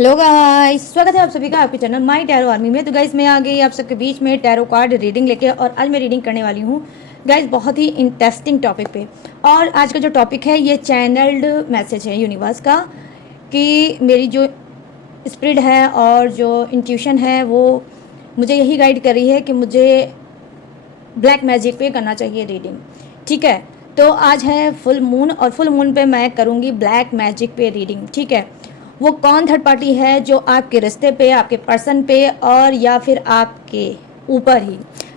Hello guys, स्वागत है आप सभी का आपके चैनल माय टैरो आर्मी में। तो गाइस मैं आ गई आप सबके बीच में टैरो कार्ड रीडिंग लेके, और आज मैं रीडिंग करने वाली हूँ गाइस बहुत ही इंटरेस्टिंग टॉपिक पे। और आज का जो टॉपिक है ये चैनल्ड मैसेज है यूनिवर्स का, कि मेरी जो स्पिरिट है और जो इंट्यूशन है वो मुझे यही गाइड कर रही है कि मुझे ब्लैक मैजिक पे करना चाहिए रीडिंग। ठीक है, तो आज है फुल मून और फुल मून पे मैं करूँगी ब्लैक मैजिक पे रीडिंग। ठीक है, वो कौन थर्ड पार्टी है जो आपके रिश्ते पे, आपके पर्सन पे और या फिर आपके ऊपर ही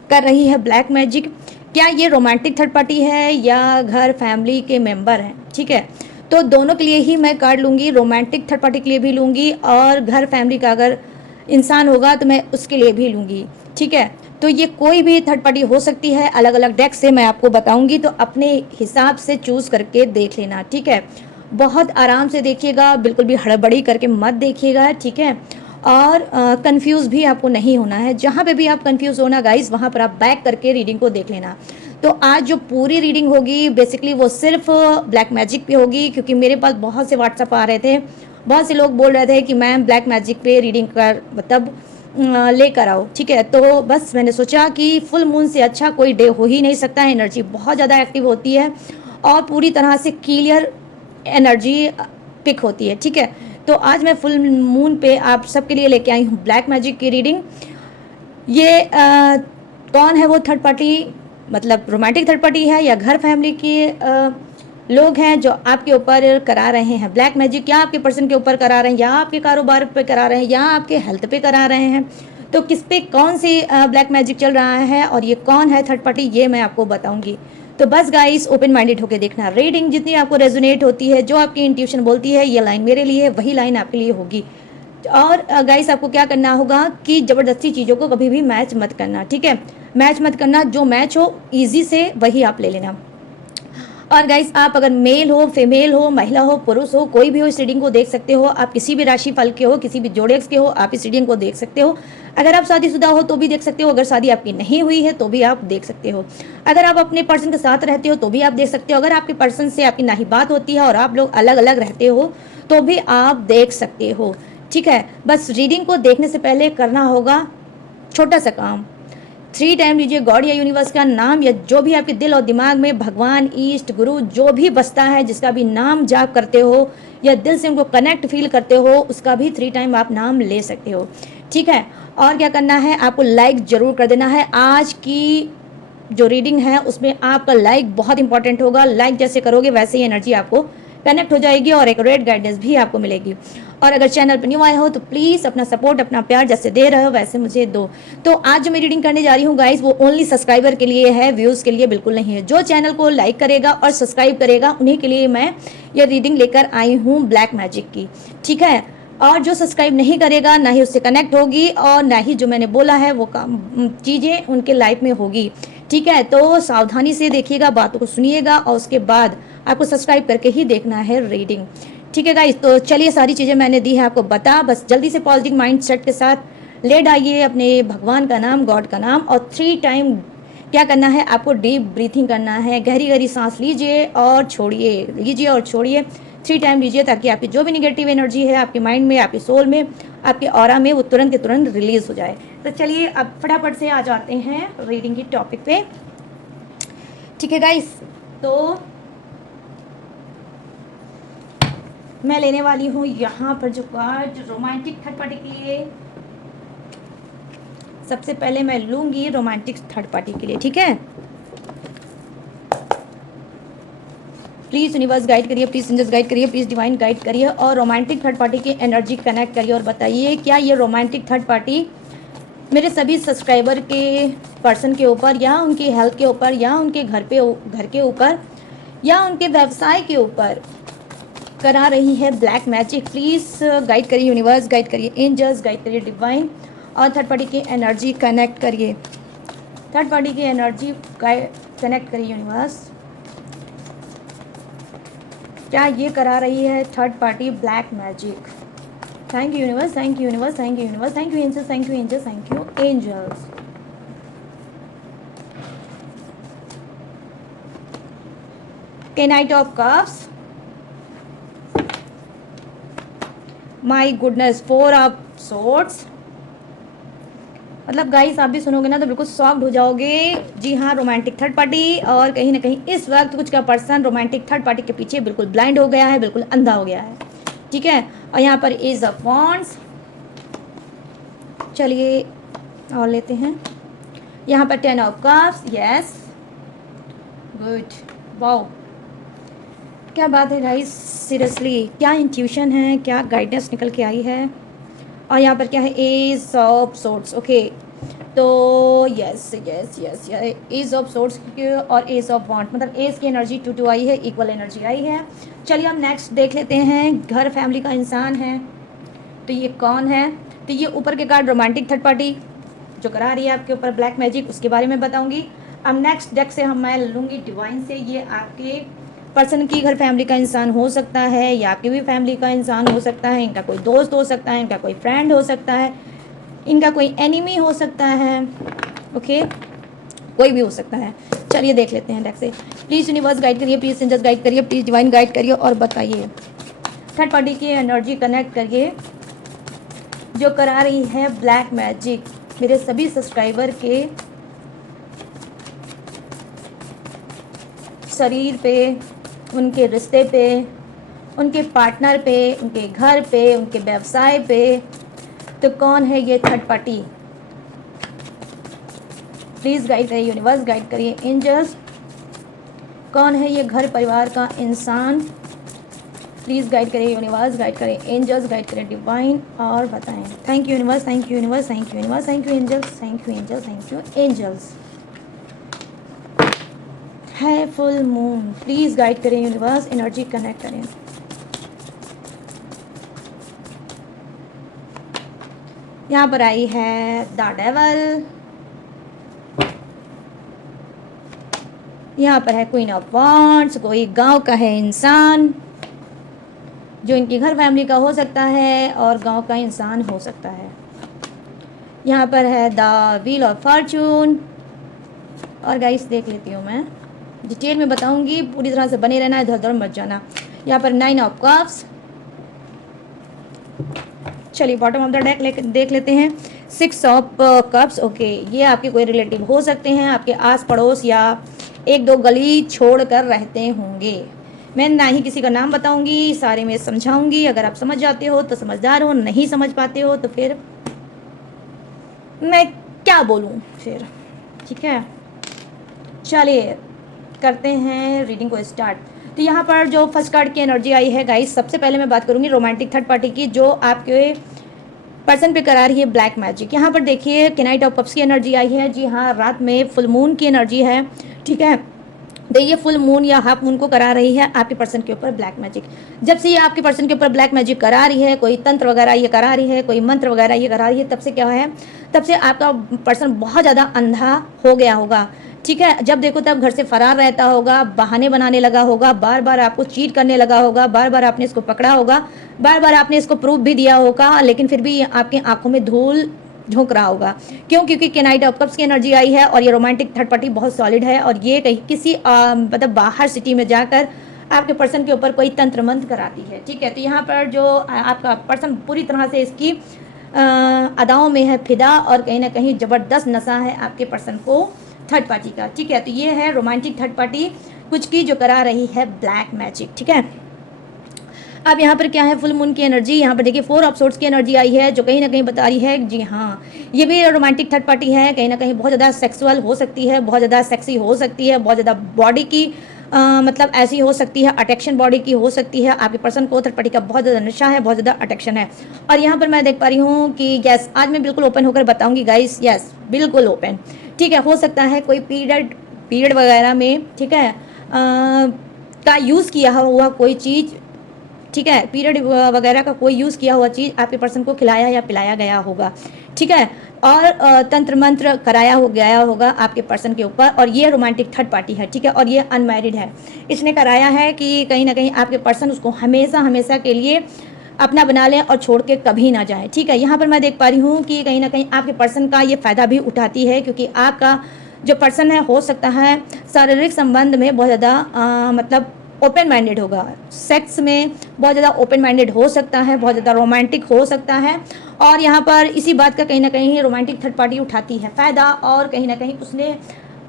कर रही है ब्लैक मैजिक? क्या ये रोमांटिक थर्ड पार्टी है या घर फैमिली के मेंबर हैं? ठीक है, तो दोनों के लिए ही मैं कार्ड लूँगी, रोमांटिक थर्ड पार्टी के लिए भी लूँगी और घर फैमिली का अगर इंसान होगा तो मैं उसके लिए भी लूँगी। ठीक है, तो ये कोई भी थर्ड पार्टी हो सकती है, अलग अलग डेक से मैं आपको बताऊंगी, तो अपने हिसाब से चूज़ करके देख लेना। ठीक है, बहुत आराम से देखिएगा, बिल्कुल भी हड़बड़ी करके मत देखिएगा। ठीक है, और कंफ्यूज भी आपको नहीं होना है। जहाँ पे भी आप कंफ्यूज होना गाइस, वहाँ पर आप बैक करके रीडिंग को देख लेना। तो आज जो पूरी रीडिंग होगी बेसिकली वो सिर्फ ब्लैक मैजिक पे होगी, क्योंकि मेरे पास बहुत से व्हाट्सअप आ रहे थे, बहुत से लोग बोल रहे थे कि मैम ब्लैक मैजिक पे रीडिंग कर मतलब लेकर आओ। ठीक है, तो बस मैंने सोचा कि फुल मून से अच्छा कोई डे हो ही नहीं सकता है। एनर्जी बहुत ज़्यादा एक्टिव होती है और पूरी तरह से क्लियर एनर्जी पिक होती है। ठीक है, तो आज मैं फुल मून पे आप सबके लिए लेके आई हूँ ब्लैक मैजिक की रीडिंग। ये कौन है वो थर्ड पार्टी, मतलब रोमांटिक थर्ड पार्टी है या घर फैमिली के लोग हैं जो आपके ऊपर करा रहे हैं ब्लैक मैजिक, या आपके पर्सन के ऊपर करा रहे हैं, या आपके कारोबार पे करा रहे हैं, या आपके हेल्थ पे करा रहे हैं। तो किस पे कौन सी ब्लैक मैजिक चल रहा है और ये कौन है थर्ड पार्टी, ये मैं आपको बताऊंगी। तो बस गाइस ओपन माइंडेड होकर देखना। रीडिंग जितनी आपको रेजोनेट होती है, जो आपकी इंट्यूशन बोलती है ये लाइन मेरे लिए, वही लाइन आपके लिए होगी। और गाइस आपको क्या करना होगा कि ज़बरदस्ती चीज़ों को कभी भी मैच मत करना। ठीक है, मैच मत करना, जो मैच हो ईजी से वही आप ले लेना। और गाइस आप अगर मेल हो, फीमेल हो, महिला हो, पुरुष हो, कोई भी हो इस रीडिंग को देख सकते हो। आप किसी भी राशि फल के हो, किसी भी जोड़ेक्स के हो, आप इस रीडिंग को देख सकते हो। अगर आप शादीशुदा हो तो भी देख सकते हो, अगर शादी आपकी नहीं हुई है तो भी आप देख सकते हो, अगर आप अपने पर्सन के साथ रहते हो तो भी आप देख सकते हो, अगर आपके पर्सन से आपकी ना ही बात होती है और आप लोग अलग अलग रहते हो तो भी आप देख सकते हो। ठीक है, बस रीडिंग को देखने से पहले करना होगा छोटा सा काम। 3 टाइम लीजिए गॉड या यूनिवर्स का नाम, या जो भी आपके दिल और दिमाग में भगवान, ईष्ट, गुरु जो भी बसता है, जिसका भी नाम जाप करते हो या दिल से उनको कनेक्ट फील करते हो, उसका भी 3 टाइम आप नाम ले सकते हो। ठीक है, और क्या करना है, आपको लाइक ज़रूर कर देना है। आज की जो रीडिंग है उसमें आपका लाइक बहुत इंपॉर्टेंट होगा। लाइक जैसे करोगे वैसे ही एनर्जी आपको कनेक्ट हो जाएगी और एक रेड गाइडेंस भी आपको मिलेगी। और अगर चैनल पर न्यू आए हो तो प्लीज़ अपना सपोर्ट, अपना प्यार जैसे दे रहे हो वैसे मुझे दो। तो आज जो मैं रीडिंग करने जा रही हूँ गाइस, वो ओनली सब्सक्राइबर के लिए है, व्यूज़ के लिए बिल्कुल नहीं है। जो चैनल को लाइक करेगा और सब्सक्राइब करेगा उन्हीं के लिए मैं ये रीडिंग लेकर आई हूँ ब्लैक मैजिक की। ठीक है, और जो सब्सक्राइब नहीं करेगा ना ही उससे कनेक्ट होगी और ना ही जो मैंने बोला है वो काम चीज़ें उनके लाइफ में होगी। ठीक है, तो सावधानी से देखिएगा, बातों को सुनिएगा और उसके बाद आपको सब्सक्राइब करके ही देखना है रीडिंग। ठीक है गाइस, तो चलिए सारी चीज़ें मैंने दी है आपको बता, बस जल्दी से पॉजिटिव माइंड सेट के साथ ले डाइए अपने भगवान का नाम, गॉड का नाम, और 3 टाइम क्या करना है, आपको डीप ब्रीथिंग करना है। गहरी गहरी सांस लीजिए और छोड़िए, लीजिए और छोड़िए। 3 टाइम लीजिए ताकि आपकी जो भी निगेटिव एनर्जी है आपके माइंड में, आपके सोल में, आपके ऑरा में, वो तुरंत के तुरंत रिलीज हो जाए। तो चलिए अब फटाफट से आ जाते हैं रीडिंग की टॉपिक पे। ठीक है गाइस, तो मैं लेने वाली हूँ यहाँ पर जो कार्ड रोमांटिक थर्ड पार्टी के लिए। सबसे पहले मैं लूँगी रोमांटिक थर्ड पार्टी के लिए। ठीक है, प्लीज़ यूनिवर्स गाइड करिए, प्लीज़ एंजल्स गाइड करिए, प्लीज़ डिवाइन गाइड करिए और रोमांटिक थर्ड पार्टी की एनर्जी कनेक्ट करिए और बताइए क्या ये रोमांटिक थर्ड पार्टी मेरे सभी सब्सक्राइबर के पर्सन के ऊपर, या उनकी हेल्थ के ऊपर, या उनके घर के ऊपर, या उनके व्यवसाय के ऊपर करा रही है ब्लैक मैजिक। प्लीज़ गाइड करिए यूनिवर्स, गाइड करिए एंजल्स, गाइड करिए डिवाइन, और थर्ड पार्टी की एनर्जी कनेक्ट करिए। थर्ड पार्टी की एनर्जी कनेक्ट करिए यूनिवर्स। क्या ये करा रही है third party black magic? Thank you universe, thank you universe, thank you universe, thank you angels, thank you angels, thank you angels. के knight of cups, my goodness, 4 of swords. मतलब guys आप भी सुनोगे ना तो बिल्कुल सॉफ्ट हो जाओगे। जी हाँ, रोमांटिक थर्ड पार्टी, और कहीं ना कहीं इस वक्त कुछ का पर्सन रोमांटिक थर्ड पार्टी के पीछे बिल्कुल ब्लाइंड हो गया है, बिल्कुल अंधा हो गया है, ठीक है। और यहाँ पर एज ऑफ वॉन्ड्स। चलिए और लेते हैं यहाँ पर 10 of cups. Yes, good, wow, क्या बात है गाइस, सीरियसली क्या इंट्यूशन है, क्या गाइडेंस निकल के आई है। और यहाँ पर क्या है, एज ऑफ सोर्ड्स। ओके, तो yes yes yes, ace of swords और एज ऑफ वॉन्ट, मतलब एज की एनर्जी 2 आई है, इक्वल एनर्जी आई है। चलिए हम नेक्स्ट देख लेते हैं, घर फैमिली का इंसान है, तो ये कौन है। तो ये ऊपर के कार्ड रोमांटिक थर्ड पार्टी जो करा रही है आपके ऊपर ब्लैक मैजिक, उसके बारे में बताऊंगी। अब नेक्स्ट डेक से मैं लूँगी डिवाइन से। ये आपके पर्सन की घर फैमिली का इंसान हो सकता है, या आपकी भी फैमिली का इंसान हो सकता है, इनका कोई दोस्त हो सकता है, इनका कोई फ्रेंड हो सकता है, इनका कोई एनिमी हो सकता है, ओके, कोई भी हो सकता है। चलिए देख लेते हैं डेक से। प्लीज़ यूनिवर्स गाइड करिए, प्लीज़ एंजल्स गाइड करिए, प्लीज़ डिवाइन गाइड करिए और बताइए थर्ड पार्टी की एनर्जी कनेक्ट करिए जो करा रही है ब्लैक मैजिक मेरे सभी सब्सक्राइबर के शरीर पे, उनके रिश्ते पे, उनके पार्टनर पे, उनके घर पे, उनके व्यवसाय पे। तो कौन है ये थर्ड पार्टी? प्लीज़ गाइड करिए, यूनिवर्स गाइड करिए, एंजल्स, कौन है ये घर परिवार का इंसान? प्लीज़ गाइड करिए, यूनिवर्स गाइड करें, एंजल्स गाइड करें, डिवाइन, और बताएं। Thank you universe, thank you universe, thank you universe, thank you angels, thank you angels, thank you angels. है फुल मून, प्लीज़ गाइड करें यूनिवर्स, एनर्जी कनेक्ट करें। यहाँ पर आई है द डेवल, यहाँ पर है क्वीन ऑफ वॉन्ड्स, कोई गांव का है इंसान जो इनकी घर फैमिली का हो सकता है और गांव का इंसान हो सकता है। यहाँ पर है द व्हील ऑफ फॉर्चून। और गाइस देख लेती हूँ, मैं डिटेल में बताऊंगी, पूरी तरह से बने रहना, इधर उधर मत जाना। यहाँ पर 9 ऑफ कप्स। चलिए बॉटम ऑफ द डेक देख लेते हैं, 6 ऑफ कप्स। ओके, ये आपके कोई रिलेटिव हो सकते हैं, आपके आस पड़ोस या 1-2 गली छोड़ कर रहते होंगे। मैं ना ही किसी का नाम बताऊंगी, सारे में समझाऊंगी। अगर आप समझ जाते हो तो समझदार हो, नहीं समझ पाते हो तो फिर मैं क्या बोलूं फिर, ठीक है। चलिए करते हैं रीडिंग को स्टार्ट। तो यहाँ पर जो फर्स्ट कार्ड की एनर्जी आई है गाइस, सबसे पहले मैं बात करूंगी रोमांटिक थर्ड पार्टी की जो आपके पर्सन पे करा रही है ब्लैक मैजिक। यहाँ पर देखिए नाइट ऑफ कप्स की एनर्जी आई है। जी हाँ, रात में फुल मून की एनर्जी है, ठीक है। देखिए फुल मून या हाफ मून को करा रही है आपके पर्सन के ऊपर ब्लैक मैजिक। जब से ये आपके पर्सन के ऊपर ब्लैक मैजिक करा रही है, कोई तंत्र वगैरह ये करा रही है, कोई मंत्र वगैरह ये करा रही है, तब से क्या है, तब से आपका पर्सन बहुत ज़्यादा अंधा हो गया होगा, ठीक है। जब देखो तब घर से फरार रहता होगा, बहाने बनाने लगा होगा, बार बार आपको चीट करने लगा होगा, बार बार आपने इसको पकड़ा होगा, बार बार आपने इसको प्रूफ भी दिया होगा, लेकिन फिर भी आपकी आंखों में धूल झोंक रहा होगा। क्यों? क्योंकि नाइट ऑफ कप्स की एनर्जी आई है और ये रोमांटिक थर्ड पार्टी बहुत सॉलिड है और ये कहीं किसी मतलब बाहर सिटी में जाकर आपके पर्सन के ऊपर कोई तंत्र मंत्र कराती है, ठीक है। तो यहाँ पर जो आपका पर्सन पूरी तरह से इसकी अदाओं में है फिदा और कहीं ना कहीं ज़बरदस्त नशा है आपके पर्सन को थर्ड पार्टी का, ठीक है। तो ये है रोमांटिक थर्ड पार्टी कुछ की जो करा रही है ब्लैक मैजिक, ठीक है। अब यहाँ पर क्या है, फुल मून की एनर्जी। यहाँ पर देखिए 4 ऑफ सोर्ड्स की एनर्जी आई है जो कहीं ना कहीं बता रही है, जी हाँ, ये भी रोमांटिक थर्ड पार्टी है, कहीं ना कहीं बहुत ज़्यादा सेक्सुअल हो सकती है, बहुत ज़्यादा सेक्सी हो सकती है, बहुत ज़्यादा बॉडी की मतलब ऐसी हो सकती है, अट्रैक्शन बॉडी की हो सकती है। आपके पर्सन को थर्ड पार्टी का बहुत ज़्यादा नशा है, बहुत ज़्यादा अट्रैक्शन है। और यहाँ पर मैं देख पा रही हूँ कि यस, आज मैं बिल्कुल ओपन होकर बताऊँगी गाइस, यस बिल्कुल ओपन, ठीक है। हो सकता है कोई पीरियड वगैरह में, ठीक है, का यूज़ किया हुआ कोई चीज़, ठीक है, पीरियड वगैरह का कोई यूज़ किया हुआ चीज़ आपके पर्सन को खिलाया या पिलाया गया होगा, ठीक है। और तंत्र मंत्र कराया हो गया होगा आपके पर्सन के ऊपर। और ये रोमांटिक थर्ड पार्टी है, ठीक है, और ये अनमैरिड है। इसने कराया है कि कहीं ना कहीं आपके पर्सन उसको हमेशा हमेशा के लिए अपना बना लें और छोड़ के कभी ना जाए, ठीक है। यहाँ पर मैं देख पा रही हूँ कि कहीं ना कहीं आपके पर्सन का ये फ़ायदा भी उठाती है, क्योंकि आपका जो पर्सन है हो सकता है शारीरिक संबंध में बहुत ज़्यादा मतलब ओपन माइंडेड होगा, सेक्स में बहुत ज़्यादा ओपन माइंडेड हो सकता है, बहुत ज़्यादा रोमांटिक हो सकता है। और यहाँ पर इसी बात का कहीं ना कहीं रोमांटिक थर्ड पार्टी उठाती है फ़ायदा, और कहीं ना कहीं उसने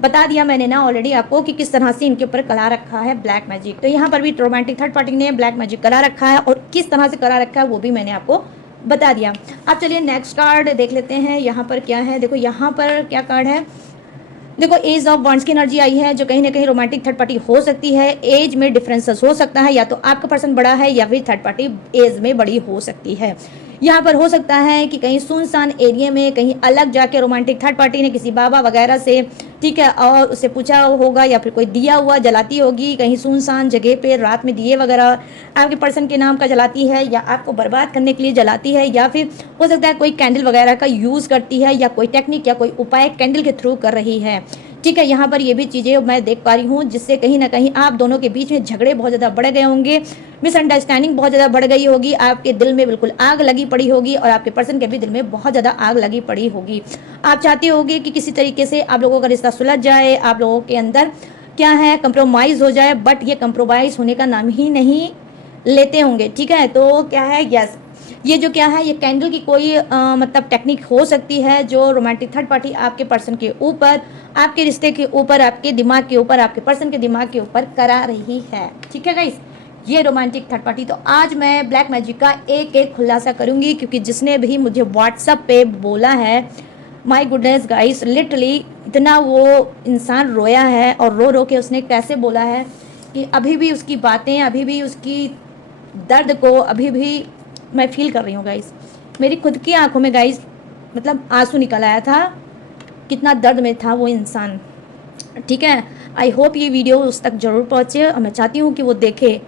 बता दिया मैंने ना ऑलरेडी आपको कि किस तरह से इनके ऊपर करा रखा है ब्लैक मैजिक। तो यहाँ पर भी रोमांटिक थर्ड पार्टी ने ब्लैक मैजिक करा रखा है, और किस तरह से करा रखा है वो भी मैंने आपको बता दिया। अब चलिए नेक्स्ट कार्ड देख लेते हैं। यहाँ पर क्या है, देखो यहाँ पर क्या कार्ड है। देखो एज ऑफ वंड्स की एनर्जी आई है, जो कहीं ना कहीं रोमांटिक थर्ड पार्टी हो सकती है। एज में डिफरेंसेस हो सकता है, या तो आपका पर्सन बड़ा है या फिर थर्ड पार्टी एज में बड़ी हो सकती है। यहाँ पर हो सकता है कि कहीं सुनसान एरिया में कहीं अलग जाके रोमांटिक थर्ड पार्टी ने किसी बाबा वगैरह से, ठीक है, और उससे पूछा होगा, या फिर कोई दिया हुआ जलाती होगी कहीं सुनसान जगह पे रात में दिए वगैरह आपके पर्सन के नाम का जलाती है, या आपको बर्बाद करने के लिए जलाती है, या फिर हो सकता है कोई कैंडल वगैरह का यूज़ करती है, या कोई टेक्निक या कोई उपाय कैंडल के थ्रू कर रही है। ठीक है, यहाँ पर ये भी चीज़ें मैं देख पा रही हूँ, जिससे कहीं ना कहीं आप दोनों के बीच में झगड़े बहुत ज़्यादा बढ़ गए होंगे, मिसअंडरस्टैंडिंग बहुत ज़्यादा बढ़ गई होगी, आपके दिल में बिल्कुल आग लगी पड़ी होगी, और आपके पर्सन के भी दिल में बहुत ज़्यादा आग लगी पड़ी होगी। आप चाहते होगे कि किसी तरीके से आप लोगों का रिश्ता सुलझ जाए, आप लोगों के अंदर क्या है कंप्रोमाइज़ हो जाए, बट ये कंप्रोमाइज़ होने का नाम ही नहीं लेते होंगे। ठीक है, तो क्या है, यस, ये जो क्या है, ये कैंडल की कोई मतलब टेक्निक हो सकती है, जो रोमांटिक थर्ड पार्टी आपके पर्सन के ऊपर, आपके रिश्ते के ऊपर, आपके दिमाग के ऊपर, आपके पर्सन के दिमाग के ऊपर करा रही है। ठीक है गाइस, ये रोमांटिक थर्ड पार्टी। तो आज मैं ब्लैक मैजिक का एक एक खुलासा करूंगी, क्योंकि जिसने भी मुझे व्हाट्सएप पे बोला है, माय गुडनेस गाइस, लिटरली इतना वो इंसान रोया है, और रो रो के उसने कैसे बोला है कि अभी भी उसकी बातें, अभी भी उसकी दर्द को अभी भी मैं फील कर रही हूँ गाइस। मेरी खुद की आंखों में गाइस मतलब आंसू निकल आया था, कितना दर्द में था वो इंसान। ठीक है, आई होप ये वीडियो उस तक जरूर पहुँचे, और मैं चाहती हूँ कि वो देखे।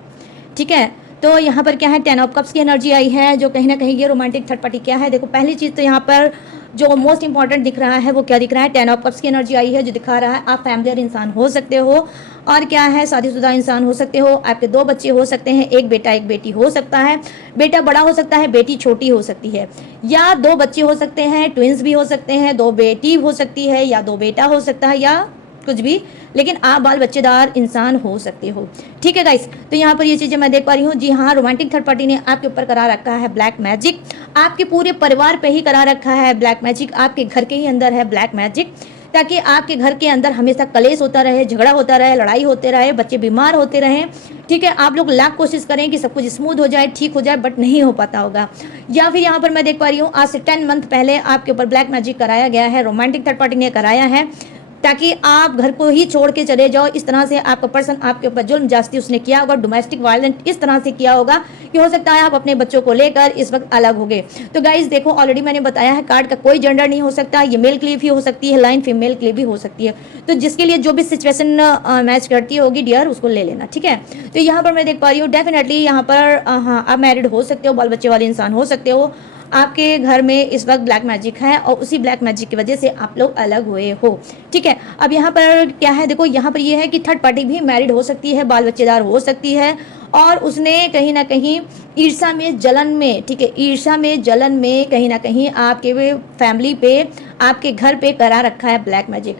ठीक है, तो यहाँ पर क्या है, 10 ऑफ कप्स की एनर्जी आई है, जो कहीं ना कहीं ये रोमांटिक थर्ड पार्टी क्या है। देखो पहली चीज़ तो यहाँ पर जो मोस्ट इंपॉर्टेंट दिख रहा है वो क्या दिख रहा है, 10 ऑफ कप्स की एनर्जी आई है, जो दिखा रहा है आप फैमिलियर इंसान हो सकते हो, और क्या है, शादीशुदा इंसान हो सकते हो, आपके 2 बच्चे हो सकते हैं, एक बेटा एक बेटी हो सकता है, बेटा बड़ा हो सकता है, बेटी छोटी हो सकती है, या 2 बच्चे हो सकते हैं, ट्विंस भी हो सकते हैं, 2 बेटी हो सकती है, या 2 बेटा हो सकता है, या कुछ भी, लेकिन आप बाल बच्चेदार इंसान हो सकते हो। ठीक है गाइस, तो यहाँ पर ये चीज़ें मैं देख पा रही हूँ। जी हाँ, रोमांटिक थर्ड पार्टी ने आपके ऊपर करा रखा है ब्लैक मैजिक, आपके पूरे परिवार पे ही करा रखा है ब्लैक मैजिक, आपके घर के ही अंदर है ब्लैक मैजिक, ताकि आपके घर के अंदर हमेशा कलेश होता रहे, झगड़ा होता रहे, लड़ाई होते रहे, बच्चे बीमार होते रहे। ठीक है, आप लोग लाख कोशिश करें कि सब कुछ स्मूथ हो जाए, ठीक हो जाए, बट नहीं हो पाता होगा। या फिर यहाँ पर मैं देख पा रही हूँ, आज से 10 मंथ पहले आपके ऊपर ब्लैक मैजिक कराया गया है, रोमांटिक थर्ड पार्टी ने कराया है, ताकि आप घर को ही छोड़ के चले जाओ। इस तरह से आपका पर्सन आपके ऊपर जुल्म जास्ती उसने किया होगा, डोमेस्टिक वायलेंट इस तरह से किया होगा कि हो सकता है आप अपने बच्चों को लेकर इस वक्त अलग हो गए। तो गाइज देखो, ऑलरेडी मैंने बताया है, कार्ड का कोई जेंडर नहीं हो सकता, ये मेल के लिए भी हो सकती है, लाइन फीमेल के लिए भी हो सकती है। तो जिसके लिए जो भी सिचुएशन मैच करती होगी डियर, उसको ले लेना। ठीक है, तो यहाँ पर मैं देख पा रही हूँ, डेफिनेटली यहाँ पर हाँ, आप मैरिड हो सकते हो, बाल बच्चे वाले इंसान हो सकते हो, आपके घर में इस वक्त ब्लैक मैजिक है, और उसी ब्लैक मैजिक की वजह से आप लोग अलग हुए हो। ठीक है, अब यहाँ पर क्या है, देखो यहाँ पर ये है कि थर्ड पार्टी भी मैरिड हो सकती है, बाल बच्चेदार हो सकती है, और उसने कहीं ना कहीं ईर्ष्या में, जलन में, ठीक है, ईर्ष्या में, जलन में कहीं ना कहीं आपके फैमिली पे, आपके घर पे करा रखा है ब्लैक मैजिक।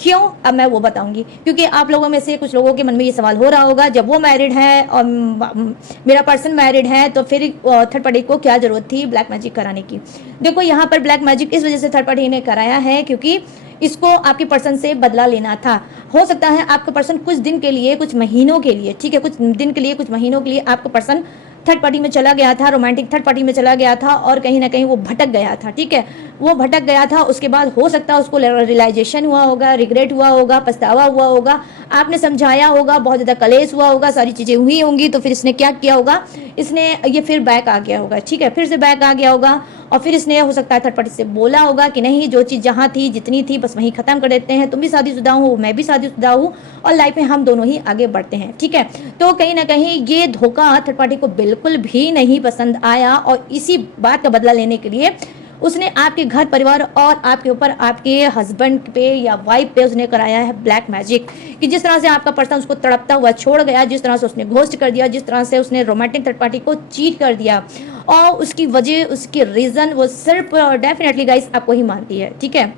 क्यों, अब मैं वो बताऊंगी, क्योंकि आप लोगों में से कुछ लोगों के मन में ये सवाल हो रहा होगा, जब वो मैरिड है और मेरा पर्सन मैरिड है, तो फिर थर्ड पार्टी को क्या जरूरत थी ब्लैक मैजिक कराने की। देखो यहाँ पर ब्लैक मैजिक इस वजह से थर्ड पार्टी ने कराया है, क्योंकि इसको आपके पर्सन से बदला लेना था। हो सकता है आपका पर्सन कुछ दिन के लिए, कुछ महीनों के लिए, ठीक है, कुछ दिन के लिए, कुछ महीनों के लिए आपका पर्सन थर्ड पार्टी में चला गया था, रोमांटिक थर्ड पार्टी में चला गया था, और कहीं ना कहीं वो भटक गया था। ठीक है, वो भटक गया था, उसके बाद हो सकता है उसको रियलाइजेशन हुआ होगा, रिग्रेट हुआ होगा, पछतावा हुआ होगा, आपने समझाया होगा, बहुत ज़्यादा कलेश हुआ होगा, सारी चीज़ें हुई होंगी, तो फिर इसने क्या किया होगा, इसने ये फिर बैक आ गया होगा। ठीक है, फिर से बैक आ गया होगा, और फिर इसने हो सकता है थर्ड पार्टी से बोला होगा कि नहीं, जो चीज़ जहाँ थी, जितनी थी, बस वहीं ख़त्म कर देते हैं, तुम भी शादीशुदा हो, मैं भी शादीशुदा हूँ, और लाइफ में हम दोनों ही आगे बढ़ते हैं। ठीक है, तो कहीं ना कहीं ये धोखा थर्ड पार्टी को बिल्कुल भी नहीं पसंद आया, और इसी बात का बदला लेने के लिए उसने आपके घर परिवार और आपके ऊपर, आपके हस्बैंड पे या वाइफ पे उसने कराया है ब्लैक मैजिक, कि जिस तरह से आपका पर्सन उसको तड़पता हुआ छोड़ गया, जिस तरह से उसने घोस्ट कर दिया, जिस तरह से उसने रोमांटिक थर्ड पार्टी को चीट कर दिया, और उसकी वजह, उसकी रीज़न वो सिर्फ डेफिनेटली गाइस आपको ही मानती है। ठीक है,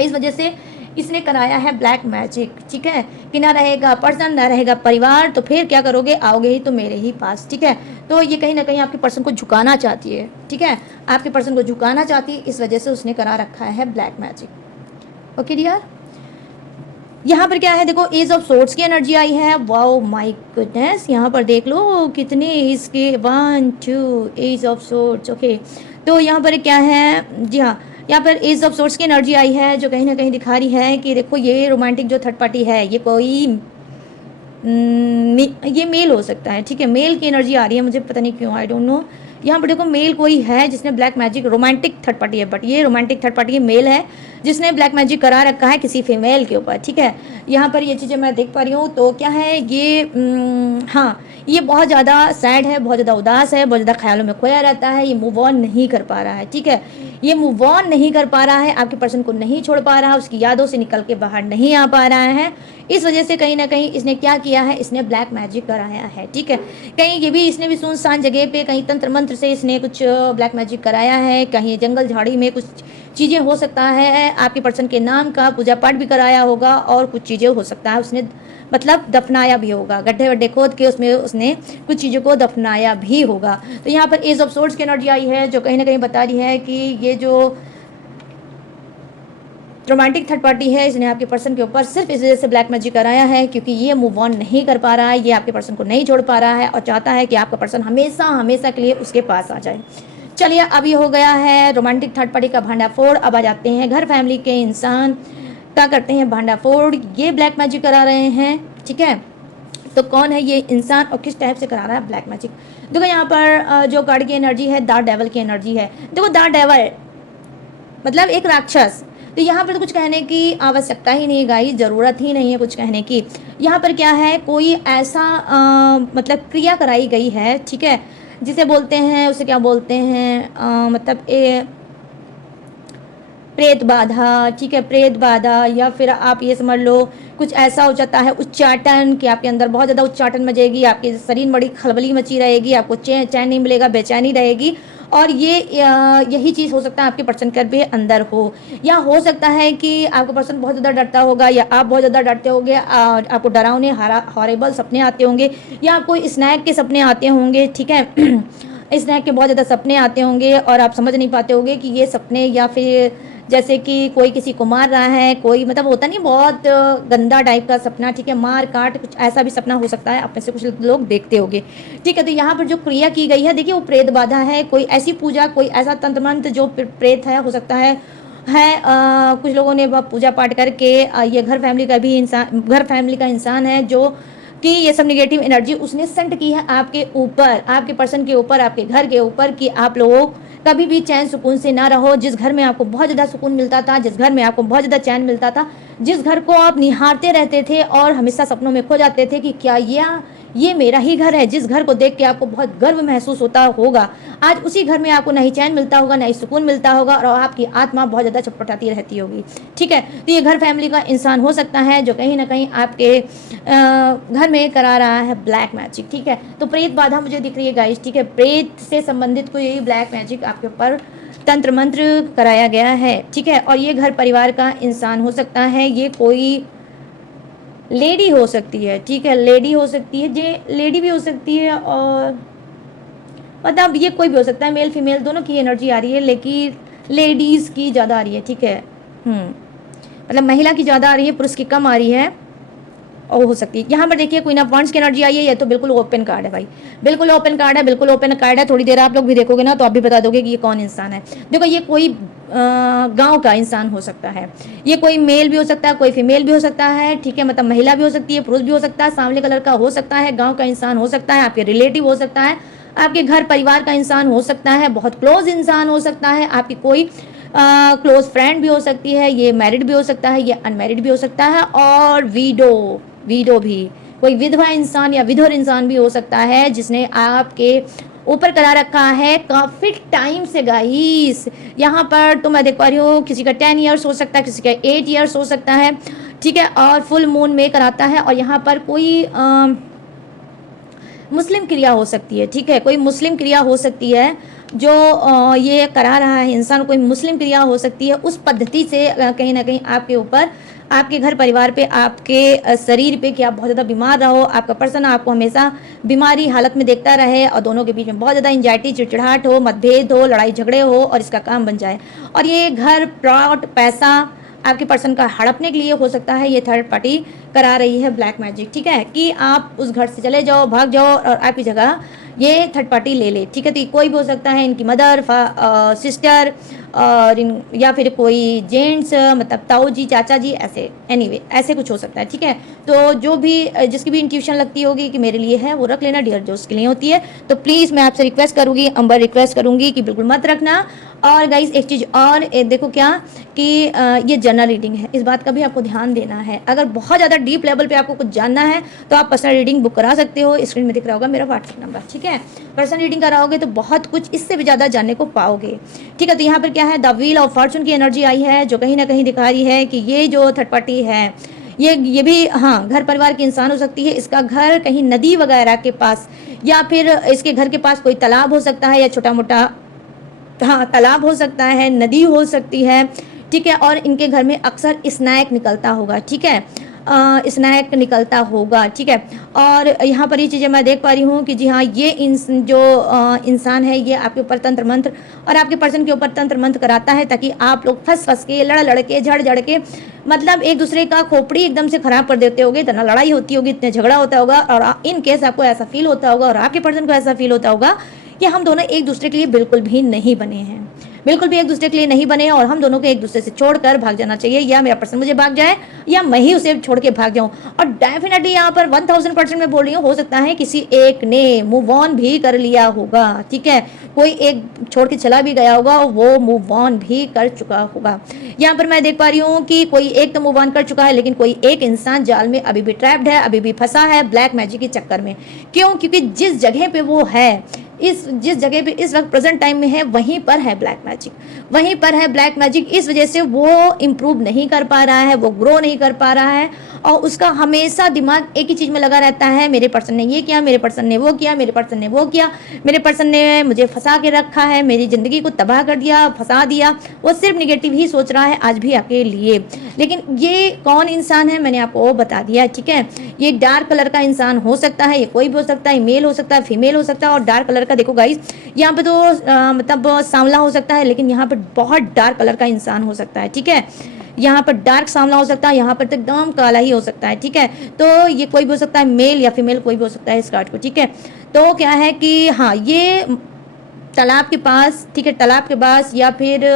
इस वजह से इसने कराया है ब्लैक मैजिक, ठीक है, कि ना रहेगा पर्सन ना रहेगा परिवार, तो फिर क्या करोगे, आओगे ही तो मेरे ही पास, ठीक है। तो ये कहीं ना कहीं आपके पर्सन को झुकाना चाहती है, ठीक है, आपके पर्सन को झुकाना चाहती है, इस वजह से उसने करा रखा है ब्लैक मैजिक। ओके डियर, यहाँ पर क्या है, देखो एज ऑफ सोर्ड्स की एनर्जी आई है। वाओ माय गुडनेस, यहाँ पर देख लो कितने इसके 1 2 एज ऑफ सोर्ड्स। ओके, तो यहाँ पर क्या है, जी हाँ, यहाँ पर एज ऑफ सोर्ड्स की एनर्जी आई है, जो कहीं ना कहीं दिखा रही है कि देखो ये रोमांटिक जो थर्ड पार्टी है, ये कोई ये मेल हो सकता है, ठीक है, मेल की एनर्जी आ रही है मुझे, पता नहीं क्यों, आई डोंट नो। यहाँ पर देखो मेल कोई है जिसने black magic, romantic third party है, बट ये रोमांटिक थर्ड पार्टी मेल है जिसने ब्लैक मैजिक करा रखा है किसी फीमेल के ऊपर, ठीक है। यहाँ पर ये चीज़ें मैं देख पा रही हूँ, तो क्या है ये, हाँ, ये बहुत ज़्यादा सैड है, बहुत ज़्यादा उदास है, बहुत ज़्यादा ख्यालों में खोया रहता है, ये मूव ऑन नहीं कर पा रहा है, ठीक है, ये मूव ऑन नहीं कर पा रहा है, आपके पर्सन को नहीं छोड़ पा रहा है, उसकी यादों से निकल के बाहर नहीं आ पा रहा है। इस वजह से कहीं ना कहीं इसने क्या किया है, इसने ब्लैक मैजिक कराया है, ठीक है। कहीं ये भी इसने भी सुनसान जगह पे कहीं तंत्र मंत्र से इसने कुछ ब्लैक मैजिक कराया है, कहीं जंगल झाड़ी में कुछ चीज़ें हो सकता है, आपके पर्सन के नाम का पूजा पाठ भी कराया होगा, और कुछ चीज़ें हो सकता है उसने मतलब दफनाया भी होगा, गड्ढे वड्ढे खोद के उसमें उसने कुछ चीज़ों को दफनाया भी होगा। तो यहाँ पर एज ऑफ सोर्ड्स की एनर्जी आई है, जो कहीं ना कहीं बता रही है कि ये जो रोमांटिक थर्ड पार्टी है, इसने आपके पर्सन के ऊपर सिर्फ इस वजह से ब्लैक मैजिक कराया है क्योंकि ये मूव ऑन नहीं कर पा रहा है, ये आपके पर्सन को नहीं छोड़ पा रहा है और चाहता है कि आपका पर्सन हमेशा हमेशा के लिए उसके पास आ जाए। चलिए, अब ये हो गया है रोमांटिक थर्ड पार्टी का भांडाफोड़। अब आ जाते हैं घर फैमिली के इंसान का करते हैं भांडाफोड़। ये ब्लैक मैजिक करा रहे हैं, ठीक है, तो कौन है ये इंसान और किस टाइप से करा रहा है ब्लैक मैजिक। देखो यहाँ पर जो कार्ड की एनर्जी है, द डेविल की एनर्जी है। देखो द डेविल मतलब एक राक्षस, तो यहाँ पर तो कुछ कहने की आवश्यकता ही नहीं गाइस, ज़रूरत ही नहीं है कुछ कहने की। यहाँ पर क्या है, कोई ऐसा मतलब क्रिया कराई गई है, ठीक है, जिसे बोलते हैं, उसे क्या बोलते हैं, मतलब प्रेत बाधा, ठीक है, प्रेत बाधा, या फिर आप ये समझ लो कुछ ऐसा हो जाता है उच्चाटन, कि आपके अंदर बहुत ज़्यादा उच्चाटन मचेगी, आपके शरीर में बड़ी खलबली मची रहेगी, आपको चैन नहीं मिलेगा, बेचैनी रहेगी, और ये यही चीज़ हो सकता है आपके पर्सन के भी अंदर हो, या हो सकता है कि आपका पर्सन बहुत ज़्यादा डरता होगा, या आप बहुत ज़्यादा डरते होंगे, आपको डरावने हॉरेबल सपने आते होंगे, या आपको स्नैक के सपने आते होंगे, ठीक है स्नैक के बहुत ज़्यादा सपने आते होंगे और आप समझ नहीं पाते होंगे कि ये सपने, या फिर जैसे कि कोई किसी को मार रहा है, कोई मतलब होता नहीं बहुत गंदा टाइप का सपना, ठीक है, मार काट कुछ ऐसा भी सपना हो सकता है, आप में से कुछ लोग देखते होंगे, ठीक है। तो यहाँ पर जो क्रिया की गई है, देखिए वो प्रेत बाधा है, कोई ऐसी पूजा, कोई ऐसा तंत्र मंत्र जो प्रेत है, हो सकता है कुछ लोगों ने पूजा पाठ करके ये घर फैमिली का भी इंसान, घर फैमिली का इंसान है जो कि ये सब निगेटिव एनर्जी उसने सेंड की है आपके ऊपर, आपके पर्सन के ऊपर, आपके घर के ऊपर, कि आप लोगों कभी भी चैन सुकून से ना रहो। जिस घर में आपको बहुत ज़्यादा सुकून मिलता था, जिस घर में आपको बहुत ज़्यादा चैन मिलता था, जिस घर को आप निहारते रहते थे और हमेशा सपनों में खो जाते थे कि क्या ये मेरा ही घर है, जिस घर को देख के आपको बहुत गर्व महसूस होता होगा, आज उसी घर में आपको नहीं चैन मिलता होगा, नहीं सुकून मिलता होगा, और आपकी आत्मा बहुत ज़्यादा छटपटाती रहती होगी, ठीक है। तो ये घर फैमिली का इंसान हो सकता है जो कहीं ना कहीं आपके घर में करा रहा है ब्लैक मैजिक, ठीक है। तो प्रेत बाधा मुझे दिख रही है गाइस, ठीक है, प्रेत से संबंधित कोई ब्लैक मैजिक आपके ऊपर तंत्र मंत्र कराया गया है, ठीक है। और ये घर परिवार का इंसान हो सकता है, ये कोई लेडी हो सकती है, ठीक है, लेडी हो सकती है, ये लेडी भी हो सकती है, और मतलब ये कोई भी हो सकता है, मेल फीमेल दोनों की एनर्जी आ रही है, लेकिन लेडीज़ की ज़्यादा आ रही है, ठीक है, मतलब महिला की ज़्यादा आ रही है, पुरुष की कम आ रही है, और हो सकती है। यहाँ पर देखिए क्वीन ऑफ वांड्स की एनर्जी आई है, ये तो बिल्कुल ओपन कार्ड है भाई, बिल्कुल ओपन कार्ड है, बिल्कुल ओपन कार्ड है। थोड़ी देर आप लोग भी देखोगे ना तो आप भी बता दोगे कि ये कौन इंसान है। देखो ये कोई गांव का इंसान हो सकता है, ये कोई मेल भी हो सकता है, कोई फीमेल भी हो सकता है, ठीक है, मतलब महिला भी हो सकती है, पुरुष भी हो सकता है, सांवले कलर का हो सकता है, गाँव का इंसान हो सकता है, आपके रिलेटिव हो सकता है, आपके घर परिवार का इंसान हो सकता है, बहुत क्लोज इंसान हो सकता है, आपकी कोई क्लोज फ्रेंड भी हो सकती है, ये मैरिड भी हो सकता है, ये अनमैरिड भी हो सकता है, और वीडो भी कोई विधवा इंसान या विधवर इंसान भी हो सकता है जिसने आपके ऊपर करा रखा है काफ़ी टाइम से गाइस। यहाँ पर तो मैं देख पा रही हूँ किसी का 10 ईयर्स हो सकता है, किसी का 8 ईयर्स हो सकता है, ठीक है, और फुल मून में कराता है। और यहाँ पर कोई मुस्लिम क्रिया हो सकती है, ठीक है, कोई मुस्लिम क्रिया हो सकती है जो ये करा रहा है इंसान, कोई मुस्लिम क्रिया हो सकती है, उस पद्धति से कहीं ना कहीं आपके ऊपर आपके घर परिवार पे, आपके शरीर पे कि आप बहुत ज़्यादा बीमार रहो, आपका पर्सन आपको हमेशा बीमारी हालत में देखता रहे और दोनों के बीच में बहुत ज़्यादा एंजाइटी, चिड़चिड़ाहट हो, मतभेद हो, लड़ाई झगड़े हो और इसका काम बन जाए। और ये घर, प्लॉट, पैसा आपके पर्सन का हड़पने के लिए हो सकता है। ये थर्ड पार्टी करा रही है ब्लैक मैजिक, ठीक है, कि आप उस घर से चले जाओ, भाग जाओ और आपकी जगह ये थर्ड पार्टी ले ले, ठीक है। तो कोई भी हो सकता है, इनकी मदर, सिस्टर और या फिर कोई जेंट्स, मतलब ताऊ जी, चाचा जी, ऐसे एनीवे ऐसे कुछ हो सकता है, ठीक है। तो जो भी जिसकी भी इंट्यूशन लगती होगी कि मेरे लिए है वो रख लेना, डियर जो उसके लिए होती है। तो प्लीज़ मैं आपसे रिक्वेस्ट करूँगी, अंबर रिक्वेस्ट करूँगी कि बिल्कुल मत रखना। और गाइज एक चीज़ और देखो क्या कि ये जनरल रीडिंग है, इस बात का भी आपको ध्यान देना है। अगर बहुत ज़्यादा डीप लेवल पे आपको कुछ जानना है तो आप पर्सनल रीडिंग बुक करा सकते हो, स्क्रीन में दिख रहा होगा मेरा व्हाट्सएप नंबर, ठीक है। पर्सनल रीडिंग कराओगे तो बहुत कुछ इससे भी ज़्यादा जानने को पाओगे, ठीक है। तो यहाँ पर क्या है, द व्हील ऑफ फॉर्चून की एनर्जी आई है जो कहीं ना कहीं दिखा रही है कि ये जो थर्ड पार्टी है ये भी हाँ घर परिवार की इंसान हो सकती है। इसका घर कहीं नदी वगैरह के पास या फिर इसके घर के पास कोई तालाब हो सकता है या छोटा मोटा हाँ तालाब हो सकता है, नदी हो सकती है, ठीक है। और इनके घर में अक्सर स्नैक निकलता होगा, ठीक है, स्नैक निकलता होगा, ठीक है। और यहाँ पर ये चीज़ें मैं देख पा रही हूँ कि जी हाँ ये जो इंसान है ये आपके ऊपर तंत्र मंत्र और आपके पर्सन के ऊपर तंत्र मंत्र कराता है ताकि आप लोग फंस के, लड़ के, झड़ के, मतलब एक दूसरे का खोपड़ी एकदम से खराब कर देते होगे, इतना लड़ाई होती होगी, इतना झगड़ा होता होगा और इन केस आपको ऐसा फील होता होगा और आपके पर्सन को ऐसा फील होता होगा कि हम दोनों एक दूसरे के लिए बिल्कुल भी नहीं बने हैं, बिल्कुल भी एक दूसरे के लिए नहीं बने और हम दोनों को एक दूसरे से छोड़कर भाग जाना चाहिए, या मेरा पर्सन मुझे भाग जाए या मैं ही उसे छोड़ के भाग जाऊं। और डेफिनेटली यहाँ पर 1000% मैं बोल रही हूँ, हो सकता है किसी एक ने मूव ऑन भी कर लिया होगा, ठीक है, कोई एक छोड़ के चला भी गया होगा, वो मूव ऑन भी कर चुका होगा। यहाँ पर मैं देख पा रही हूँ कि कोई एक तो मूव ऑन कर चुका है लेकिन कोई एक इंसान जाल में अभी भी ट्रैप्ड है, अभी भी फंसा है ब्लैक मैजिक के चक्कर में। क्यों? क्योंकि जिस जगह पे वो है, जिस जगह पे इस वक्त प्रेजेंट टाइम में है, वहीं पर है ब्लैक मैजिक, वहीं पर है ब्लैक मैजिक। इस वजह से वो इम्प्रूव नहीं कर पा रहा है, वो ग्रो नहीं कर पा रहा है और उसका हमेशा दिमाग एक ही चीज़ में लगा रहता है, मेरे पर्सन ने ये किया, मेरे पर्सन ने वो किया, मेरे पर्सन ने वो किया, मेरे पर्सन ने मुझे फंसा के रखा है, मेरी ज़िंदगी को तबाह कर दिया, फंसा दिया। वो सिर्फ निगेटिव ही सोच रहा है आज भी आपके लिए। लेकिन ये कौन इंसान है मैंने आपको बता दिया, ठीक है। ये डार्क कलर का इंसान हो सकता है, ये कोई भी हो सकता है, मेल हो सकता है, फीमेल हो सकता है। और डार्क कलर का देखो गाइस, यहाँ पे तो मतलब सांवला हो सकता है लेकिन यहाँ पे बहुत डार्क कलर का इंसान हो सकता है, ठीक है। यहाँ पर डार्क सांवला हो सकता है, यहाँ पर तो एकदम काला ही हो सकता है, ठीक है। तो ये कोई भी हो सकता है, मेल या फीमेल कोई भी हो सकता है इस कार्ड को, ठीक है। तो क्या है कि हाँ ये तालाब के पास, ठीक है, तालाब के पास या फिर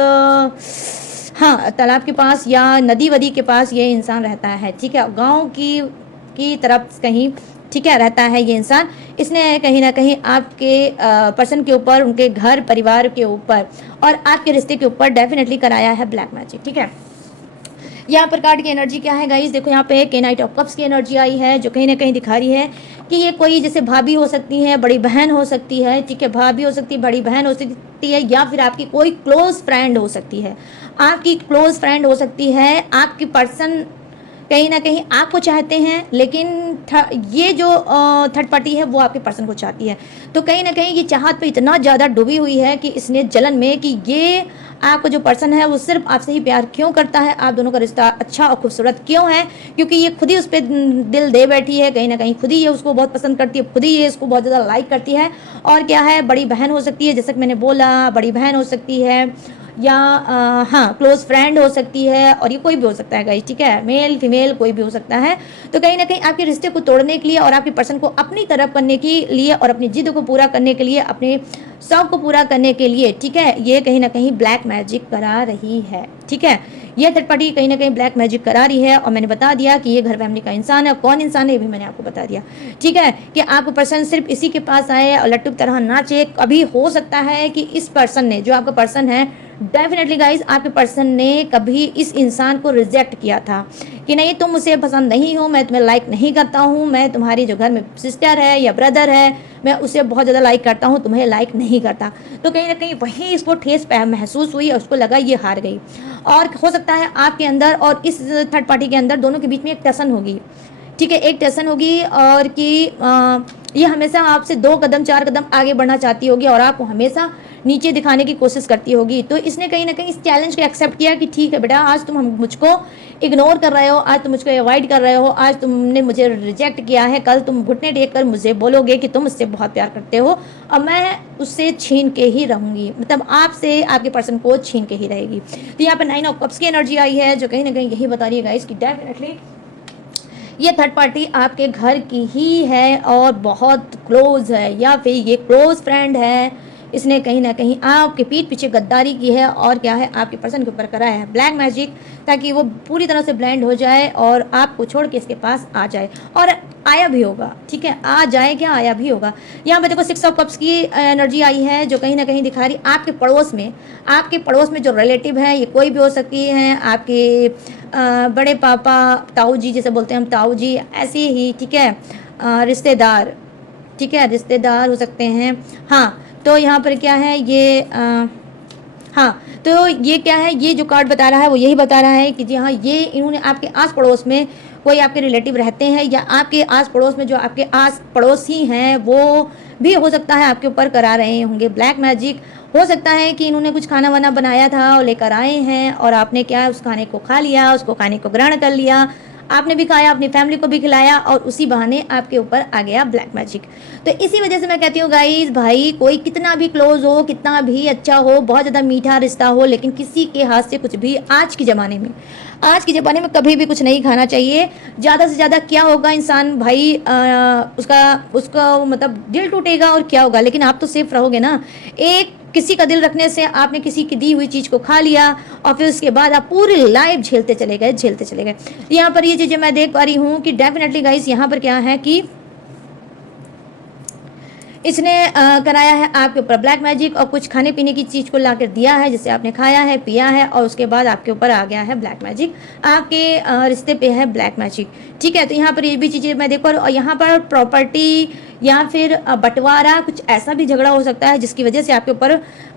हाँ तालाब के पास या नदी वदी के पास ये इंसान रहता है, ठीक है। गाँव की तरफ कहीं, ठीक है, रहता है ये इंसान। इसने कहीं ना कहीं आपके पर्सन के ऊपर, उनके घर परिवार के ऊपर और आपके रिश्ते के ऊपर डेफिनेटली कराया है ब्लैक मैजिक, ठीक है। यहाँ पर कार्ड की एनर्जी क्या है गाइस, देखो यहाँ पे नाइट ऑफ कप्स की एनर्जी आई है जो कहीं ना कहीं दिखा रही है कि ये कोई जैसे भाभी हो सकती है, बड़ी बहन हो सकती है, ठीक है, भाभी हो सकती है, बड़ी बहन हो सकती है, या फिर आपकी कोई क्लोज फ्रेंड हो सकती है, आपकी क्लोज फ्रेंड हो सकती है। आपकी पर्सन कहीं ना कहीं आपको चाहते हैं लेकिन ये जो थर्ड पार्टी है वो आपके पर्सन को चाहती है। तो कहीं ना कहीं ये चाहत पे इतना ज़्यादा डूबी हुई है कि इसने जलन में कि ये आपका जो पर्सन है वो सिर्फ आपसे ही प्यार क्यों करता है, आप दोनों का रिश्ता अच्छा और खूबसूरत क्यों है, क्योंकि ये खुद ही उस पर दिल दे बैठी है, कहीं ना कहीं खुद ही ये उसको बहुत पसंद करती है, खुद ही ये इसको बहुत ज़्यादा लाइक करती है। और क्या है, बड़ी बहन हो सकती है, जैसा कि मैंने बोला, बड़ी बहन हो सकती है या हाँ क्लोज फ्रेंड हो सकती है, और ये कोई भी हो सकता है गाइस, ठीक है, मेल फीमेल कोई भी हो सकता है। तो कहीं ना कहीं आपके रिश्ते को तोड़ने के लिए और आपके पर्सन को अपनी तरफ करने के लिए और अपनी जिद को पूरा करने के लिए, अपने शौक को पूरा करने के लिए, ठीक है, ये कहीं ना कहीं ब्लैक मैजिक करा रही है, ठीक है। ये थर्ड पार्टी कहीं ना कहीं ब्लैक मैजिक करा रही है और मैंने बता दिया कि ये घर फैमिली का इंसान है। कौन इंसान है ये भी मैंने आपको बता दिया, ठीक है, कि आपका पर्सन सिर्फ इसी के पास आए और लट्टू की तरह नाचे। कभी हो सकता है कि इस पर्सन ने, जो आपका पर्सन है, डेफिनेटली गाइज आपके पर्सन ने कभी इस इंसान को रिजेक्ट किया था कि नहीं तुम मुझे पसंद नहीं हो, मैं तुम्हें लाइक नहीं करता हूँ, मैं तुम्हारी जो घर में सिस्टर है या ब्रदर है मैं उसे बहुत ज़्यादा लाइक करता हूँ, तुम्हें लाइक नहीं करता। तो कहीं ना कहीं वही इसको ठेस महसूस हुई और उसको लगा ये हार गई। और हो सकता है आपके अंदर और इस थर्ड पार्टी के अंदर दोनों के बीच में एक टसन होगी ठीक है, एक टेंशन होगी और कि ये हमेशा आपसे 2 कदम 4 कदम आगे बढ़ना चाहती होगी और आपको हमेशा नीचे दिखाने की कोशिश करती होगी। तो इसने कहीं ना कहीं इस चैलेंज को एक्सेप्ट किया कि ठीक है बेटा, आज तुम मुझको इग्नोर कर रहे हो, आज तुम मुझको अवॉइड कर रहे हो, आज तुमने मुझे रिजेक्ट किया है, कल तुम घुटने टेक कर मुझे बोलोगे कि तुम मुझसे बहुत प्यार करते हो और मैं उससे छीन के ही रहूँगी, मतलब आपसे आपके पर्सन को छीन के ही रहेगी। तो यहाँ पर 9 ऑफ कप्स की एनर्जी आई है जो कहीं ना कहीं यही बता रही है गाइस कि डेफिनेटली ये थर्ड पार्टी आपके घर की ही है और बहुत क्लोज है, या फिर ये क्लोज फ्रेंड है। इसने कहीं ना कहीं आपके पीठ पीछे गद्दारी की है और क्या है, आपके पर्सन के ऊपर कराया है ब्लैक मैजिक, ताकि वो पूरी तरह से ब्लाइंड हो जाए और आपको छोड़ के इसके पास आ जाए, और आया भी होगा। ठीक है, आ जाए क्या, आया भी होगा। यहाँ पे देखो 6 ऑफ कप्स की एनर्जी आई है जो कहीं ना कहीं दिखा रही आपके पड़ोस में जो रिलेटिव है, ये कोई भी हो सकती है, आपके बड़े पापा, ताऊ जी जिसे बोलते हैं हम, ताऊ जी, ऐसे ही। ठीक है, रिश्तेदार, ठीक है, रिश्तेदार हो सकते हैं। हाँ, तो यहाँ पर क्या है ये हाँ, तो ये क्या है, ये जो कार्ड बता रहा है वो यही बता रहा है कि जी हाँ, ये इन्होंने आपके आस पड़ोस में कोई आपके रिलेटिव रहते हैं, या आपके आस पड़ोस में जो आपके आस पड़ोसी हैं वो भी हो सकता है आपके ऊपर करा रहे होंगे ब्लैक मैजिक। हो सकता है कि इन्होंने कुछ खाना वाना बनाया था और लेकर आए हैं और आपने क्या है, उस खाने को खा लिया, उसको खाने को ग्रहण कर लिया, आपने भी खाया, अपनी फैमिली को भी खिलाया और उसी बहाने आपके ऊपर आ गया ब्लैक मैजिक। तो इसी वजह से मैं कहती हूँ गाइस, भाई कोई कितना भी क्लोज हो, कितना भी अच्छा हो, बहुत ज़्यादा मीठा रिश्ता हो, लेकिन किसी के हाथ से कुछ भी आज के ज़माने में कभी भी कुछ नहीं खाना चाहिए। ज़्यादा से ज़्यादा क्या होगा, इंसान भाई उसका मतलब दिल टूटेगा और क्या होगा, लेकिन आप तो सेफ रहोगे ना। एक किसी का दिल रखने से आपने किसी की दी हुई चीज़ को खा लिया और फिर उसके बाद आप पूरी लाइफ झेलते चले गए। यहाँ पर ये चीज़ें मैं देख पा रही हूँ कि डेफिनेटली गाइस यहाँ पर क्या है कि इसने कराया है आपके ऊपर ब्लैक मैजिक और कुछ खाने पीने की चीज़ को ला कर दिया है जिसे आपने खाया है, पिया है और उसके बाद आपके ऊपर आ गया है ब्लैक मैजिक, आपके रिश्ते पे है ब्लैक मैजिक। ठीक है, तो यहाँ पर ये भी चीज़ें मैं देखो, और यहाँ पर प्रॉपर्टी या फिर बंटवारा, कुछ ऐसा भी झगड़ा हो सकता है जिसकी वजह से आपके ऊपर,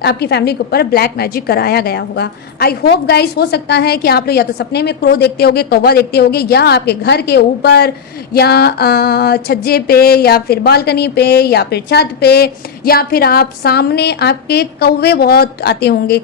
आपकी फैमिली के ऊपर ब्लैक मैजिक कराया गया होगा। आई होप गाइस, हो सकता है कि आप लोग या तो सपने में क्रो देखते होगे, कौवा देखते होगे, या आपके घर के ऊपर या छज्जे पे या फिर बालकनी पे या फिर छत पे, या फिर आप सामने आपके कौवे बहुत आते होंगे।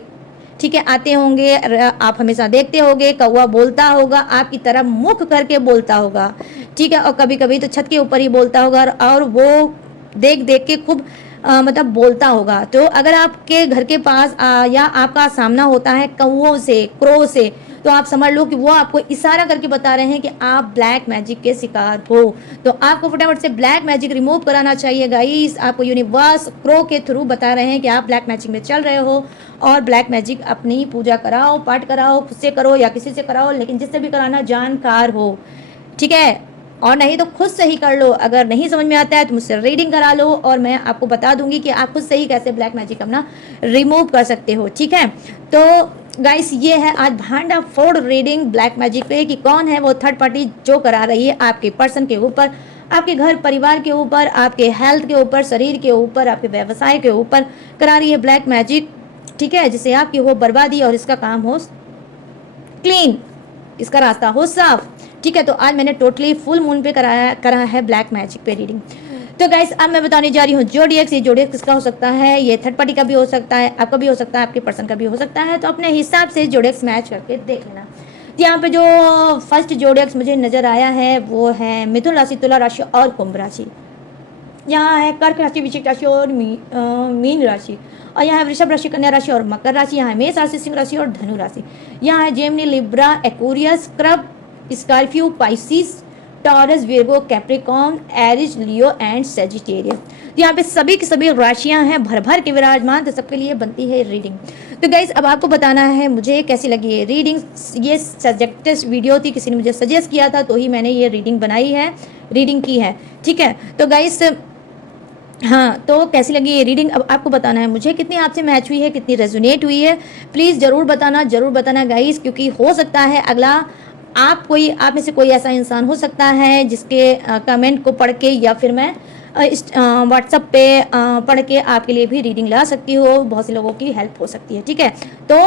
ठीक है, आते होंगे, आप हमेशा देखते होंगे, कौवा बोलता होगा आपकी तरफ मुख करके बोलता होगा। ठीक है, और कभी कभी तो छत के ऊपर ही बोलता होगा और वो देख देख के खूब मतलब बोलता होगा। तो अगर आपके घर के पास या आपका सामना होता है कौवों से, क्रो से, तो आप समझ लो कि वो आपको इशारा करके बता रहे हैं कि आप ब्लैक मैजिक के शिकार हो। तो आपको फटाफट से ब्लैक मैजिक रिमूव कराना चाहिए गाइस। आपको यूनिवर्स क्रो के थ्रू बता रहे हैं कि आप ब्लैक मैजिक में चल रहे हो और ब्लैक मैजिक अपनी पूजा कराओ, पाठ कराओ, खुद से करो या किसी से कराओ, लेकिन जिससे भी कराना जानकार हो। ठीक है, और नहीं तो खुद से ही कर लो। अगर नहीं समझ में आता है तो मुझसे रीडिंग करा लो और मैं आपको बता दूंगी कि आप खुद से ही कैसे ब्लैक मैजिक अपना रिमूव कर सकते हो। ठीक है, तो गाइस ये है आज भांडा फोड़ रीडिंग ब्लैक मैजिक पे कि कौन है वो थर्ड पार्टी जो करा रही है आपके पर्सन के ऊपर, आपके घर परिवार के ऊपर, आपके हेल्थ के ऊपर, शरीर के ऊपर, आपके व्यवसाय के ऊपर करा रही है ब्लैक मैजिक। ठीक है, जिससे आपकी हो बर्बादी और इसका काम हो क्लीन, इसका रास्ता हो साफ। ठीक है, तो आज मैंने टोटली फुल मून पे करा है ब्लैक मैजिक पे रीडिंग। तो गाइस अब मैं बताने जा रही हूँ जोडिएक्स। ये जोडिएक्स किसका हो सकता है, ये थर्ड पार्टी का भी हो सकता है, आपका भी हो सकता है, आपके पर्सन का भी हो सकता है। तो अपने हिसाब से जोडिएक्स मैच करके देख लेना। तो यहाँ पे जो फर्स्ट जोडिएक्स मुझे नजर आया है वो है मिथुन राशि, तुला राशि और कुंभ राशि। यहाँ है कर्क राशि, वृश्चिक राशि और मीन राशि। और यहाँ है वृषभ राशि, कन्या राशि और मकर राशि। यहाँ है मेष राशि, सिंह राशि और धनु राशि। यहाँ है Gemini, Libra, Aquarius, crab, Scorpio, Pisces, Taurus, Virgo, Capricorn, Aries, Leo and Sagittarius. यहाँ पे सभी की सभी राशियां हैं भर भर के विराजमान, तो सबके लिए बनती है रीडिंग। तो गाइस अब आपको बताना है मुझे कैसी लगी ये रीडिंग। ये सजेक्टेड वीडियो थी, किसी ने मुझे सजेस्ट किया था तो ही मैंने ये रीडिंग बनाई है, रीडिंग की है। ठीक है, तो गाइस हाँ, तो कैसी लगी ये रीडिंग अब आपको बताना है मुझे, कितनी आपसे मैच हुई है, कितनी रेजोनेट हुई है, प्लीज़ ज़रूर बताना गाइस, क्योंकि हो सकता है अगला आप में से कोई ऐसा इंसान हो सकता है जिसके कमेंट को पढ़ के या फिर मैं इस व्हाट्सएप पे पढ़ के आपके लिए भी रीडिंग ला सकती हो, बहुत से लोगों की हेल्प हो सकती है। ठीक है, तो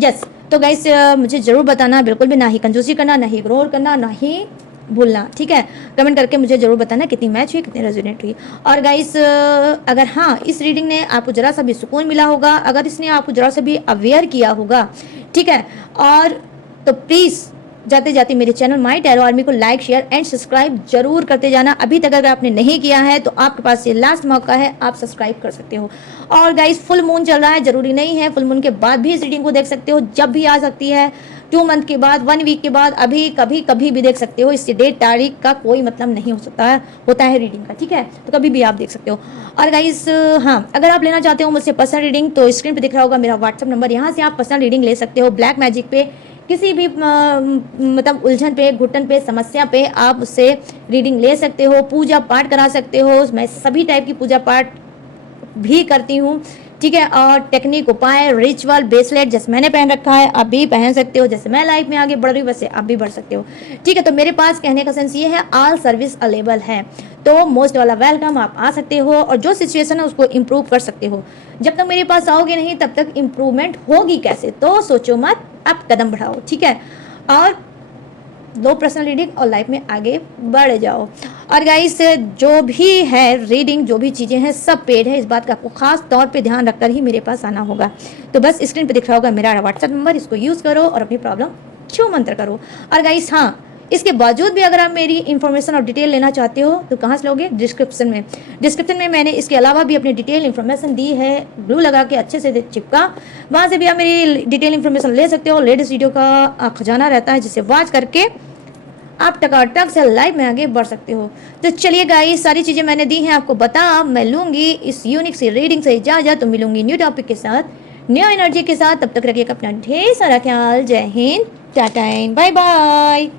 यस, तो गाइस मुझे ज़रूर बताना, बिल्कुल भी ना ही कंजूसी करना, ना ही इग्नोर करना, ना ही भूलना, ठीक है। कमेंट करके मुझे ज़रूर बताना कितनी मैच हुई, कितनी रेजोनेट हुई। और गाइस अगर हाँ इस रीडिंग ने आपको ज़रा सा भी सुकून मिला होगा, अगर इसने आपको ज़रा सा भी अवेयर किया होगा, ठीक है, और तो प्लीज़ जाते जाते मेरे चैनल माई टैरो आर्मी को लाइक शेयर एंड सब्सक्राइब जरूर करते जाना। अभी तक अगर आपने नहीं किया है तो आपके पास ये लास्ट मौका है, आप सब्सक्राइब कर सकते हो। और गाइस फुल मून चल रहा है, जरूरी नहीं है फुल मून के बाद भी इस रीडिंग को देख सकते हो, जब भी आ सकती है, 2 मंथ के बाद, 1 वीक के बाद, अभी कभी कभी भी देख सकते हो। इससे डेट तारीख का कोई मतलब नहीं हो सकता है, होता है रीडिंग का, ठीक है, तो कभी भी आप देख सकते हो। और गाइस हाँ अगर आप लेना चाहते हो मुझसे पर्सनल रीडिंग तो स्क्रीन पे दिख रहा होगा मेरा व्हाट्सअप नंबर, यहाँ से आप पर्सनल रीडिंग ले सकते हो। ब्लैक मैजिक पे किसी भी मतलब उलझन पे, घुटन पे, समस्या पे आप उससे रीडिंग ले सकते हो, पूजा पाठ करा सकते हो। मैं सभी टाइप की पूजा पाठ भी करती हूँ, ठीक है। और टेक्निक, उपाय, रिचुअल, ब्रेसलेट जैसे मैंने पहन रखा है आप भी पहन सकते हो। जैसे मैं लाइफ में आगे बढ़ रही हूँ वैसे आप भी बढ़ सकते हो, ठीक है। तो मेरे पास कहने का सेंस ये है, ऑल सर्विस अवेलेबल है, तो मोस्ट वाला वेलकम, आप आ सकते हो और जो सिचुएशन है उसको इम्प्रूव कर सकते हो। जब तक मेरे पास आओगे नहीं तब तक इम्प्रूवमेंट होगी कैसे, तो सोचो मत, आप कदम बढ़ाओ, ठीक है। और लो पर्सनल रीडिंग और लाइफ में आगे बढ़ जाओ। और गाइस जो भी है रीडिंग, जो भी चीज़ें हैं सब पेड है, इस बात का आपको खास तौर पे ध्यान रखकर ही मेरे पास आना होगा। तो बस स्क्रीन पे दिख रहा होगा मेरा व्हाट्सएप नंबर, इसको यूज़ करो और अपनी प्रॉब्लम छू मंत्र करो। और गाइस हाँ इसके बावजूद भी अगर आप मेरी इन्फॉर्मेशन और डिटेल लेना चाहते हो तो कहाँ से लोगे, डिस्क्रिप्शन में। डिस्क्रिप्शन में मैंने इसके अलावा भी अपनी डिटेल इन्फॉर्मेशन दी है, ग्लू लगा के अच्छे से चिपका, वहाँ से भी आप मेरी डिटेल इन्फॉर्मेशन ले सकते हो। लेटेस्ट वीडियो का खजाना रहता है जिसे वॉच करके आप टकाटक से लाइव में आगे बढ़ सकते हो। तो चलिए गाइस सारी चीज़ें मैंने दी हैं आपको बता, मैं लूँगी इस यूनिक सी रीडिंग से इजाज़त, तो मिलूंगी न्यू टॉपिक के साथ, न्यू एनर्जी के साथ। तब तक रखिएगा अपना ढेर सारा ख्याल। जय Hind, tata and bye bye.